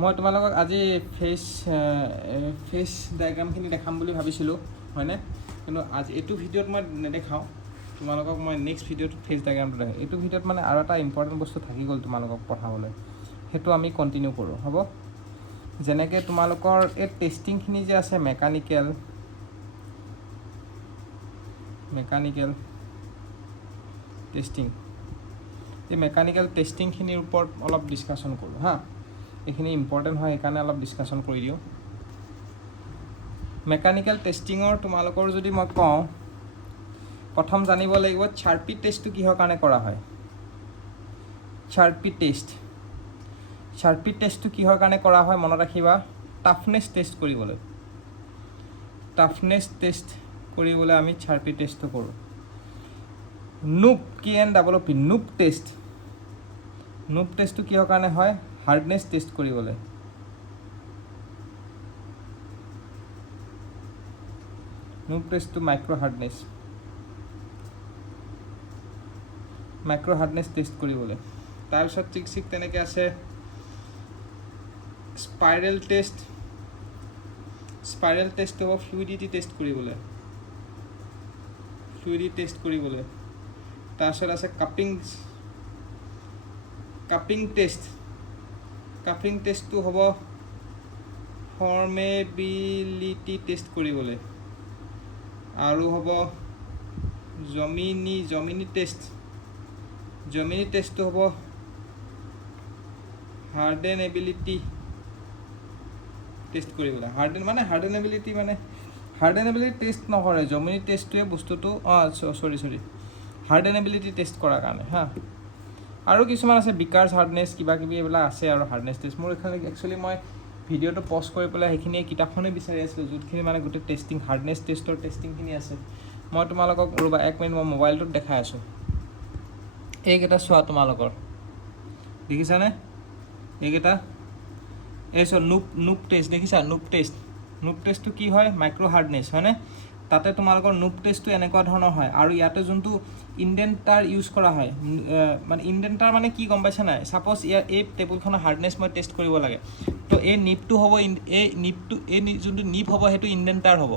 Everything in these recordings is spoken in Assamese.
মই তোমালোকক আজি ফেচ ডায়াগ্ৰামখিনি দেখাম বুলি ভাবিছিলোঁ হয়নে, কিন্তু আজি এইটো ভিডিঅ'ত মই নেদেখাওঁ তোমালোকক। মই নেক্সট ভিডিঅ'ত ফেচ ডায়াগ্ৰামটো দেখাওঁ। এইটো ভিডিঅ'ত মানে আৰু এটা ইম্পৰ্টেণ্ট বস্তু থাকি গ'ল তোমালোকক পঢ়াবলৈ, সেইটো আমি কণ্টিনিউ কৰোঁ হ'ব। যেনেকৈ তোমালোকৰ এই টেষ্টিংখিনি যে আছে মেকানিকেল টেষ্টিং, এই মেকানিকেল টেষ্টিংখিনিৰ ওপৰত অলপ ডিছকাশ্যন কৰোঁ হা। এইখিনি ইম্পৰ্টেণ্ট হয় সেইকাৰণে অলপ ডিছকাশ্যন কৰি দিওঁ। মেকানিকেল টেষ্টিঙৰ তোমালোকৰ যদি মই কওঁ, প্ৰথম জানিব লাগিব চাৰ্পি টেষ্টটো কিহৰ কাৰণে কৰা হয়। চাৰ্পি টেষ্টটো কিহৰ কাৰণে কৰা হয় মনত ৰাখিবা, টাফনেছ টেষ্ট কৰিবলৈ। টাফনেছ টেষ্ট কৰিবলৈ আমি চাৰ্পি টেষ্টটো কৰোঁ। নুপ KNOOP নুপ টেষ্টটো কিহৰ কাৰণে হয়, হাৰ্ডনেছ টেষ্ট কৰিবলৈ। নুপ টেষ্টটো মাইক্ৰ' হাৰ্ডনেছ টেষ্ট কৰিবলৈ। তাৰপিছত ঠিক তেনেকৈ আছে স্পাইৰেল টেষ্ট হ'ব ফ্লুইডিটি টেষ্ট কৰিবলৈ। তাৰপিছত আছে কাপিং টেষ্টটো হ'ব ফৰ্মেবিলিটি টেষ্ট কৰিবলৈ। আৰু হ'ব জমিনি টেষ্টটো হ'ব হাৰ্ডেনেবিলিটি টেষ্ট কৰিবলৈ। হাৰ্ডেনেবিলিটি টেষ্ট নকৰে, জমিনি টেষ্টটোৱে বস্তুটো হাৰ্ডেনেবিলিটি টেষ্ট কৰাৰ কাৰণে হা। আৰু কিছুমান আছে বিকাৰ্ছ হাৰ্ডনেছ কিবা কিবি এইবিলাক আছে আৰু হাৰ্ডনেছ টেষ্ট। মোৰ এইখানে একচুৱেলি মই ভিডিঅ'টো পজ কৰি পেলাই সেইখিনি কিতাপখনেই বিচাৰি আছিলোঁ যোনখিনি মানে গোটেই টেষ্টিং হাৰ্ডনেছ টেষ্টৰ টেষ্টিংখিনি আছে। মই তোমালোকক ৰ'বা 1 মিনিট মই মোবাইলটোত দেখাই আছোঁ। এইকেইটা চোৱা তোমালোকৰ দেখিছানে, এইকেইটা নুপ টেষ্ট দেখিছা। নুপ টেষ্টটো কি হয়, মাইক্ৰ' হাৰ্ডনেছ হয়নে। তাতে তোমালোকৰ নুপ টেষ্টটো এনেকুৱা ধৰণৰ হয়। আৰু ইয়াতে যোনটো ইণ্ডেণ্টাৰ ইউজ কৰা হয়, মানে ইণ্ডেণ্টাৰ মানে কি গম পাইছা নাই। ছাপ'জ এই টেবুলখনৰ হাৰ্ডনেছ মই টেষ্ট কৰিব লাগে, তো এই নিপটো হ'ব, এই যোনটো নিপ হ'ব সেইটো ইণ্ডেণ্টাৰ হ'ব,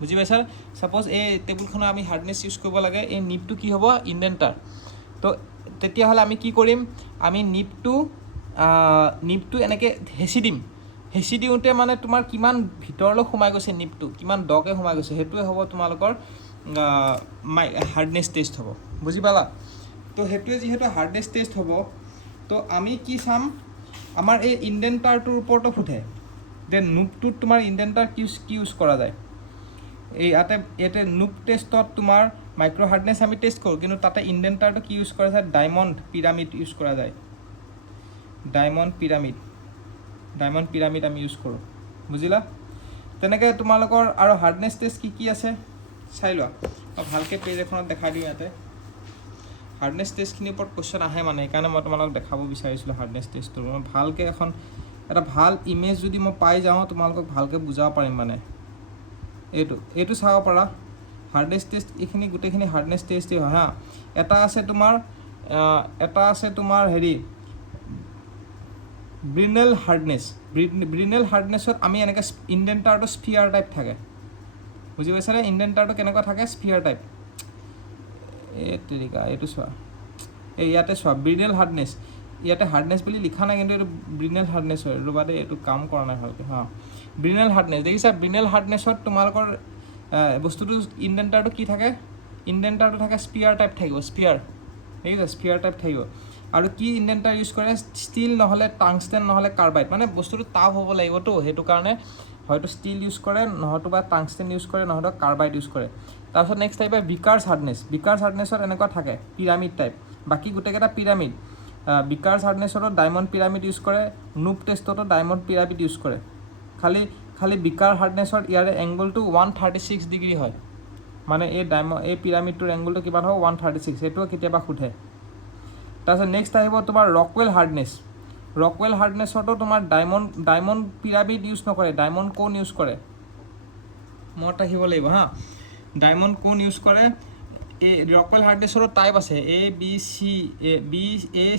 বুজি পাইছা। ছাপ'জ এই টেবুলখনৰ আমি হাৰ্ডনেছ ইউজ কৰিব লাগে, এই নিপটো কি হ'ব, ইণ্ডেণ্টাৰ। তো তেতিয়াহ'লে আমি কি কৰিম, আমি নিপটো এনেকৈ হেঁচি দিওঁতে মানে তোমাৰ কিমান ভিতৰলৈ সোমাই গৈছে নিপটো, কিমান দকৈ সোমাই গৈছে, সেইটোৱে হ'ব তোমালোকৰ হাৰ্ডনেছ টেষ্ট হ'ব, বুজি পালা। তো সেইটোৱে যিহেতু হাৰ্ডনেছ টেষ্ট হ'ব, তো আমি কি চাম, আমাৰ এই ইণ্ডেণ্টাৰটোৰ ওপৰতো সোধে যে নুপটোত তোমাৰ ইণ্ডেণ্টাৰ কি ইউজ কৰা যায়। ইয়াতে নুপ টেষ্টত তোমাৰ মাইক্ৰ' হাৰ্ডনেছ আমি টেষ্ট কৰোঁ, কিন্তু তাতে ইণ্ডেণ্টাৰটো কি ইউজ কৰা যায়, ডায়মণ্ড পিৰামিড ইউজ কৰা যায়। ডায়মণ্ড পিৰামিড আমি ইউজ কৰোঁ, বুজিলা। তেনেকৈ তোমালোকৰ আৰু হাৰ্ডনেছ টেষ্ট কি আছে চাই লোৱা। মই ভালকৈ পেজ এখনত দেখাই দিওঁ। ইয়াতে হাৰ্ডনেছ টেষ্টখিনিৰ ওপৰত কুৱেশ্যন আহে মানে, সেইকাৰণে মই তোমালোকক দেখাব বিচাৰিছিলোঁ হাৰ্ডনেছ টেষ্টটো। মই ভালকৈ এটা ভাল ইমেজ যদি মই পাই যাওঁ তোমালোকক ভালকৈ বুজাব পাৰিম মানে। এইটো চাব পাৰা হাৰ্ডনেছ টেষ্ট, এইখিনি গোটেইখিনি হাৰ্ডনেছ টেষ্টেই হয় হা। এটা আছে তোমাৰ হেৰি ব্ৰিনেল হাৰ্ডনেছত আমি এনেকৈ ইণ্ডেণ্টাৰটো স্ফিয়াৰ টাইপ থাকে, বুজি পাইছানে। ইণ্ডেণ্টাৰটো কেনেকুৱা থাকে, স্ফিয়াৰ টাইপ। এইটো চোৱা, ইয়াতে চোৱা ব্ৰিনেল হাৰ্ডনেছ, ইয়াতে হাৰ্ডনেছ বুলি লিখা নাই, কিন্তু এইটো ব্ৰিনেল হাৰ্ডনেছ হয়। ৰ'বা দেই, এইটো কাম কৰা নাই ভালকৈ হা। ব্ৰিনেল হাৰ্ডনেছ দেখিছা, ব্ৰিনেল হাৰ্ডনেছত তোমালোকৰ বস্তুটো ইণ্ডেণ্টাৰটো কি থাকে, ইণ্ডেণ্টাৰটো থাকে স্পিয়াৰ টাইপ থাকিব, দেখিছা স্পিয়াৰ টাইপ থাকিব। আৰু কি ইণ্ডেণ্টাৰ ইউজ কৰে, ষ্টীল নহ'লে টাংষ্টেন নহ'লে কাৰ্বাইড, মানে বস্তুটো টাফ হ'ব লাগিবতো, সেইটো কাৰণে হয়তো ষ্টীল ইউজ কৰে, নহয়তো বা টাংষ্টেন ইউজ কৰে, নহয়তো কাৰ্বাইড ইউজ কৰে। তাৰপিছত নেক্সট আহিব বিকাৰ্ছ হাৰ্ডনেছত এনেকুৱা থাকে পিৰামিড টাইপ, বাকী গোটেইকেইটা পিৰামিড। বিকাৰ্ছ হাৰ্ডনেছতো ডায়মণ্ড পিৰামিড ইউজ কৰে, নুপ টেষ্টতো ডায়মণ্ড পিৰামিড ইউজ কৰে। খালি বিকাৰ হাৰ্ডনেছত ইয়াৰে এংগলটো 136 ডিগ্ৰী হয়, মানে এই পিৰামিডটোৰ এংগলটো কিমান হ'ব, 136, সেইটোও কেতিয়াবা সোধে। তাৰপিছত নেক্সট আহিব তোমাৰ ৰকৱেল হাৰ্ডনেছতো তোমাৰ ডায়মণ্ড পিৰামিড ইউজ নকৰে, ডায়মণ্ড কোন ইউজ কৰে, মনত ৰাখিব লাগিব হা। ডায়মণ্ড কোন ইউজ কৰে। এই ৰকৱেল হাৰ্ডনেছৰো টাইপ আছে, A, B,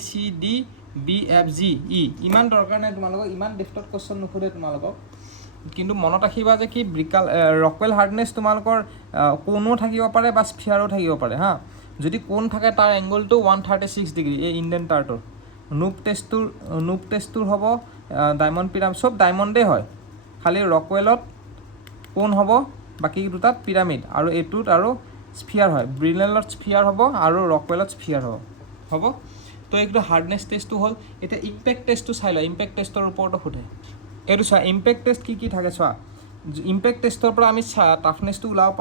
C, D, BFGE ইমান দৰকাৰ নাই তোমালোকক, ইমান ডেফটত কোৱেশ্চন নুসুধে তোমালোকক, কিন্তু মনত ৰাখিবা যে কি ৰকৱেল হাৰ্ডনেছ তোমালোকৰ কোণো থাকিব পাৰে বা স্ফিয়াৰো থাকিব পাৰে হা। যদি কোণ থাকে তাৰ এংগলটো 136 ডিগ্ৰী এই ইণ্ডেণ্টাৰটোৰ। নুব টেষ্টটোৰ হ'ব ডায়মণ্ড পিৰামিড, চব ডায়মণ্ডেই হয়, খালি ৰকৱেলত কোণ হ'ব, বাকী দুটাত পিৰামিড, আৰু এইটোত আৰু স্ফিয়াৰ হয়। ব্ৰিনেলত স্ফিয়াৰ হ'ব আৰু ৰকৱেলত স্ফিয়াৰ হ'ব। তো এইটো হাৰ্ডনেছ টেষ্টটো হ'ল। এতিয়া ইম্পেক্ট টেষ্টটো চাই লওঁ, ইম্পেক্ট টেষ্টৰ ওপৰতো সোধে। এইটো চোৱা ইম্পেক্ট টেষ্ট কি থাকে চোৱা, ইম্পেক্ট টেষ্টৰ পৰা আমি টাফনেছটো ওলাব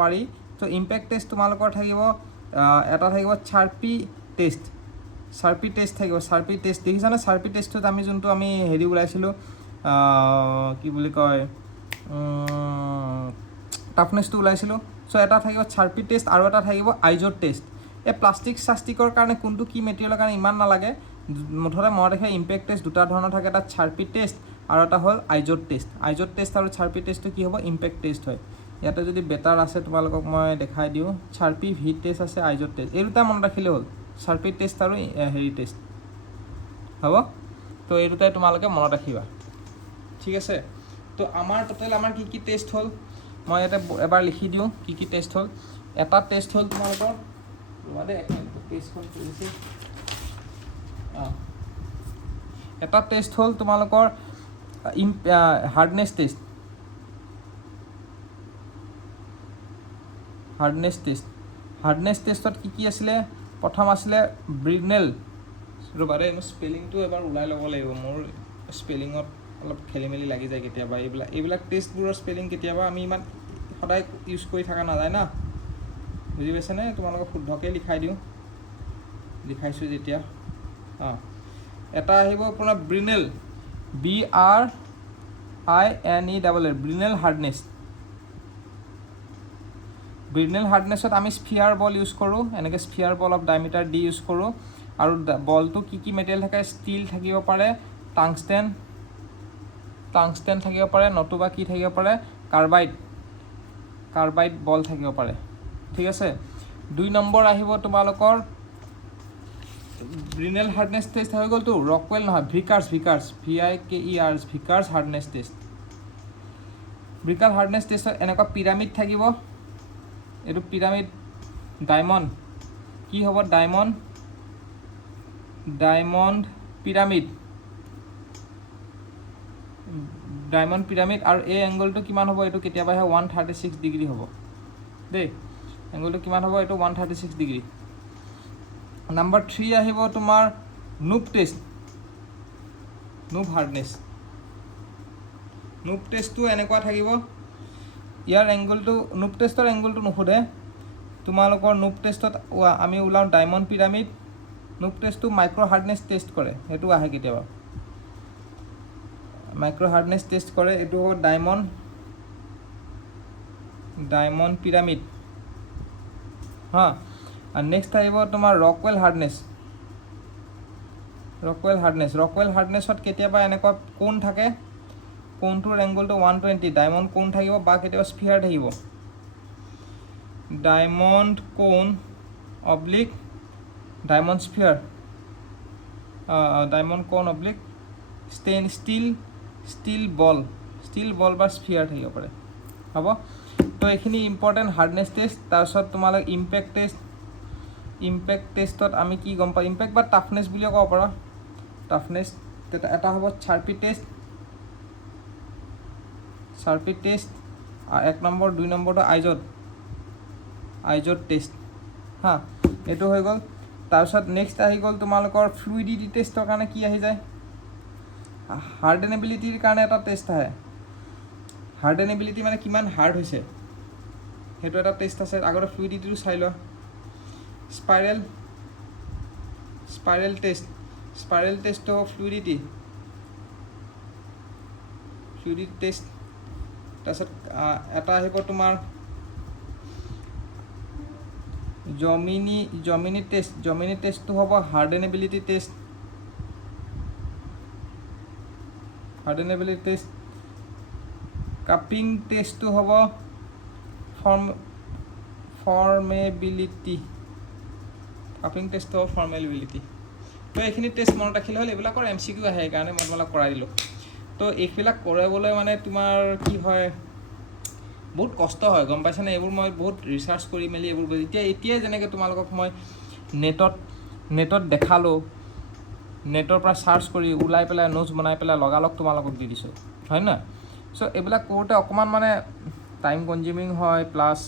পাৰি। তো ইম্পেক্ট টেষ্ট তোমালোকৰ থাকিব, এটা থাকিব চাৰ্পি টেষ্ট থাকিব। চাৰ্পি টেষ্ট দেখিছানে? চাৰ্পি টেষ্টটোত আমি যোনটো হেৰি ওলাইছিলোঁ, কি বুলি কয়, টাফনেছটো ওলাইছিলোঁ। চ' এটা থাকিব চাৰ্পি টেষ্ট আৰু এটা থাকিব আইজৰ টেষ্ট। এই প্লাষ্টিক চাষ্টিকৰ কাৰণে কোনটো কি মেটেৰিয়েলৰ কাৰণে ইমান নালাগে, মুঠতে মনত ৰাখে ইম্পেক্ট টেষ্ট দুটা ধৰণৰ থাকে, এটা চাৰ্পি টেষ্ট আৰু এটা হ'ল আইজৰ টেষ্ট। আইজৰ টেষ্ট আৰু চাৰ্পি টেষ্টটো কি হ'ব, ইম্পেক্ট টেষ্ট হয়। ইয়াতে যদি বেটাৰ আছে তোমালোকক মই দেখাই দিওঁ, চাৰ্পি ভি টেষ্ট আছে, আইজৰ টেষ্ট, এই দুটা মনত ৰাখিলে হ'ল, চাৰ্পি টেষ্ট আৰু হেৰি টেষ্ট হ'ব। তো এই দুটাই তোমালোকে মনত ৰাখিবা, ঠিক আছে। তো আমাৰ টোটেল কি টেষ্ট হ'ল, মই ইয়াতে এবাৰ লিখি দিওঁ কি টেষ্ট হ'ল। এটা টেষ্ট হ'ল তোমালোকৰ, এটা টেষ্ট হ'ল তোমালোকৰ হাৰ্ডনেছ টেষ্ট। হাৰ্ডনেছ টেষ্টত কি আছিলে, প্ৰথম আছিলে ব্ৰিনেল। ৰ'বা দেই, মোৰ স্পেলিংটো এবাৰ ওলাই ল'ব লাগিব, মোৰ স্পেলিঙত অলপ খেলি মেলি লাগি যায় কেতিয়াবা। এইবিলাক টেষ্টবোৰৰ স্পেলিং কেতিয়াবা আমি ইমান সদায় ইউজ কৰি থকা নাযায় না, বুজি পাইছেনে? তোমালোকক শুদ্ধকৈ লিখাইছোঁ যেতিয়া। এটা আহিব আপোনাৰ ব্ৰিনেল, BRINEL, ব্ৰিনেল হাৰ্ডনেছ। ব্ৰিনেল হাৰ্ডনেছত আমি স্ফিয়াৰ বল ইউজ কৰোঁ, এনেকৈ sphere ball of diameter D use কৰোঁ। আৰু বলটো কি মেটেৰিয়েল থাকে, ষ্টীল থাকিব পাৰে, টাংষ্টেন থাকিব পাৰে, নতুবা কি থাকিব পাৰে, কাৰ্বাইড বল থাকিব পাৰে, ঠিক আছে। 2 নম্বৰ আহিব তোমালোকৰ ব্ৰিনেল হাৰ্ডনেছ টেষ্ট হৈ গ'লতো, ৰকৱেল নহয়, ভিকাৰ্ছ, VIKERছ, ভিকাৰ্ছ হাৰ্ডনেছ টেষ্ট। ভিকাৰ্ছ হাৰ্ডনেছ টেষ্টত এনেকুৱা পিৰামিড থাকিব, এইটো পিৰামিড ডায়মণ্ড, কি হ'ব, ডায়মণ্ড পিৰামিড, আৰু এই এংগলটো কিমান হ'ব, এইটো কেতিয়াবা 136 ডিগ্ৰী হ'ব দেই। এংগলটো কিমান হ'ব, এইটো 136 ডিগ্ৰী। নাম্বাৰ 3 আহিব তোমাৰ নুব টেষ্ট, নুব হাৰ্ডনেছ। নুব টেষ্টটো এনেকুৱা থাকিব, ইয়াৰ এংগলটো, নুব টেষ্টৰ এংগলটো নুসুধে তোমালোকৰ। নুব টেষ্টত আমি ওলাওঁ ডায়মণ্ড পিৰামিড। নুব টেষ্টটো মাইক্ৰ' হাৰ্ডনেছ টেষ্ট কৰে, সেইটো আহে কেতিয়াবা, মাইক্ৰ' হাৰ্ডনেছ টেষ্ট কৰে। এইটো হ'ব ডায়মণ্ড পিৰামিড হা। আৰু নেক্সট আহিব তোমাৰ ৰকৱেল হাৰ্ডনেছত কেতিয়াবা এনেকুৱা কোণ থাকে, কোণটোৰ এংগলটো 120, ডায়মণ্ড কোণ থাকিব বা কেতিয়াবা স্ফিয়াৰ থাকিব, ডায়মণ্ড কোণ অব্লিক ডায়মণ্ড স্ফিয়াৰ, ডায়মণ্ড কোণ অব্লিক ষ্টীল বল বা স্ফিয়াৰ থাকিব পাৰে, হ'ব। তো এইখিনি ইম্পৰ্টেণ্ট হাৰ্ডনেছ টেষ্ট। তাৰপিছত তোমালোক ইম্পেক্ট টেষ্টত আমি কি গম পাওঁ, ইম্পেক্ট বা টাফনেছ বুলিও ক'ব পাৰা। টাফনেছ এটা হ'ব চাৰ্পি টেষ্ট, 1 নম্বৰ, 2 নম্বৰটো আইজত টেষ্ট হা, এইটো হৈ গ'ল। তাৰপিছত নেক্সট আহি গ'ল তোমালোকৰ ফ্লুইডিটি টেষ্টৰ কাৰণে কি আহি যায়, হাৰ্ডেনেবিলিটিৰ কাৰণে এটা টেষ্ট আহে। হাৰ্ডেনেবিলিটি মানে কিমান হাৰ্ড হৈছে, সেইটো এটা টেষ্ট আছে। আগতে ফ্লুইডিটিটো চাই লোৱা। স্পাইৰেল টেষ্টটো ফ্লুইডিটি টেষ্ট। তাৰপিছত এটা আহিব তোমাৰ জমিনি টেষ্টটো হ'ব হাৰ্ডেনেবিলিটি টেষ্ট। কাপিং টেষ্টটো হ'ব ফৰ্মেবিলিটি। তো এইখিনি টেষ্ট মনত ৰাখিলে হ'ল এইবিলাকৰ MCQ আহে সেইকাৰণে মই তোমালোক কৰাই দিলোঁ তো এইবিলাক কৰাবলৈ মানে তোমাৰ কি হয় বহুত কষ্ট হয় গম পাইছানে এইবোৰ মই বহুত ৰিচাৰ্চ কৰি মেলি এইবোৰ এতিয়া যেনেকৈ তোমালোকক মই নেটত দেখালোঁ নেটৰ পৰা চাৰ্চ কৰি ওলাই পেলাই নোটছ বনাই পেলাই লগালগ তোমালোকক দি দিছোঁ হয় নহয় চ' এইবিলাক কৰোঁতে অকণমান মানে টাইম কনজিউমিং হয় প্লাছ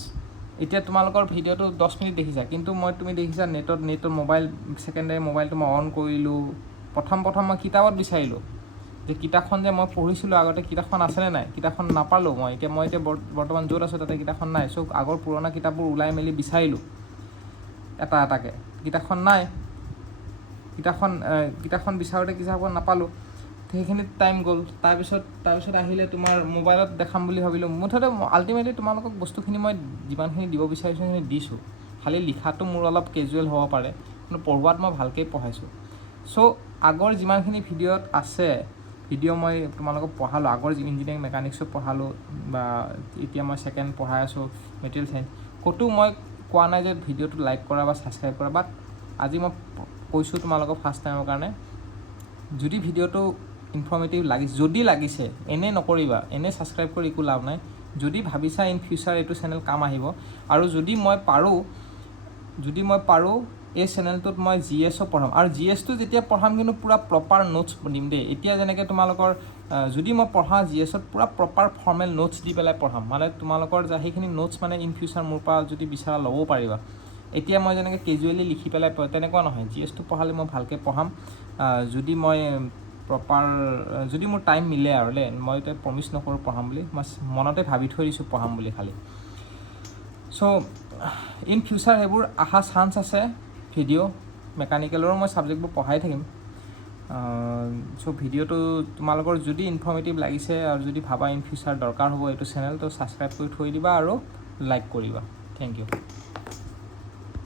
এতিয়া তোমালোকৰ ভিডিঅ'টো 10 মিনিট দেখিছা কিন্তু তুমি দেখিছা নেটৰ মোবাইল ছেকেণ্ডেৰী মোবাইলটো মই অন কৰিলোঁ প্ৰথম মই কিতাপত বিচাৰিলোঁ যে কিতাপখন যে মই পঢ়িছিলোঁ আগতে কিতাপখন আছেনে নাই কিতাপখন নাপালোঁ মই এতিয়া বৰ্তমান য'ত আছোঁ তাতে কিতাপখন নাই চ' আগৰ পুৰণা কিতাপবোৰ ওলাই মেলি বিচাৰিলোঁ এটাকৈ কিতাপখন নাই কিতাপখন বিচাৰোঁতে কিতাপখন নাপালোঁ সেইখিনিত টাইম গ'ল তাৰপিছত আহিলে তোমাৰ মোবাইলত দেখাম বুলি ভাবিলোঁ মুঠতে আল্টিমেটলি তোমালোকক বস্তুখিনি মই যিমানখিনি দিব বিচাৰিছোঁ সেইখিনি দিছোঁ খালি লিখাটো মোৰ অলপ কেজুৱেল হ'ব পাৰে কিন্তু পঢ়োৱাত মই ভালকৈ পঢ়াইছোঁ চ' আগৰ যিমানখিনি ভিডিঅ'ত আছে ভিডিঅ' মই তোমালোকক পঢ়ালোঁ আগৰ ইঞ্জিনিয়াৰিং মেকানিক্সত পঢ়ালোঁ বা এতিয়া মই ছেকেণ্ড পঢ়াই আছোঁ মেটেৰিয়েল চাইন্স ক'তো মই কোৱা নাই যে ভিডিঅ'টো লাইক কৰা বা ছাবস্ক্ৰাইব কৰা বাট আজি মই কৈছোঁ তোমালোকক ফাৰ্ষ্ট টাইমৰ কাৰণে যদি ভিডিঅ'টো ইনফৰ্মেটিভ যদি লাগিছে এনে নকৰিবা এনে ছাবস্ক্ৰাইব কৰি একো লাভ নাই যদি ভাবিছা ইন ফিউচাৰ এইটো চেনেল কাম আহিব আৰু যদি মই পাৰোঁ এই চেনেলটোত মই GSও পঢ়াম আৰু GSটো যেতিয়া পঢ়াম কিন্তু পূৰা প্ৰপাৰ নোটছ দিম দেই এতিয়া যেনেকৈ তোমালোকৰ যদি মই পঢ়াওঁ GSত পূৰা প্ৰপাৰ ফৰ্মেল নোটছ দি পেলাই পঢ়াম মানে তোমালোকৰ সেইখিনি নোটছ মানে ইন ফিউচাৰ মোৰ পৰা যদি বিচাৰা ল'বও পাৰিবা এতিয়া মই যেনেকৈ কেজুৱেলি লিখি পেলাই তেনেকুৱা নহয় GSটো পঢ়ালে মই ভালকৈ পঢ়াম যদি মোৰ টাইম মিলে আৰু মই এতিয়া প্ৰমিছ নকৰোঁ পঢ়াম বুলি মই মনতে ভাবি থৈ দিছোঁ পঢ়াম বুলি খালি চ' ইন ফিউচাৰ সেইবোৰ অহা চান্স আছে ভিডিঅ' মেকানিকেলৰো মই ছাবজেক্টবোৰ পঢ়াই থাকিম চ' ভিডিঅ'টো তোমালোকৰ যদি ইনফৰ্মেটিভ লাগিছে আৰু যদি ভাবা ইন ফিউচাৰ দৰকাৰ হ'ব এইটো চেনেল তো ছাবস্ক্ৰাইব কৰি থৈ দিবা আৰু লাইক কৰিবা থেংক ইউ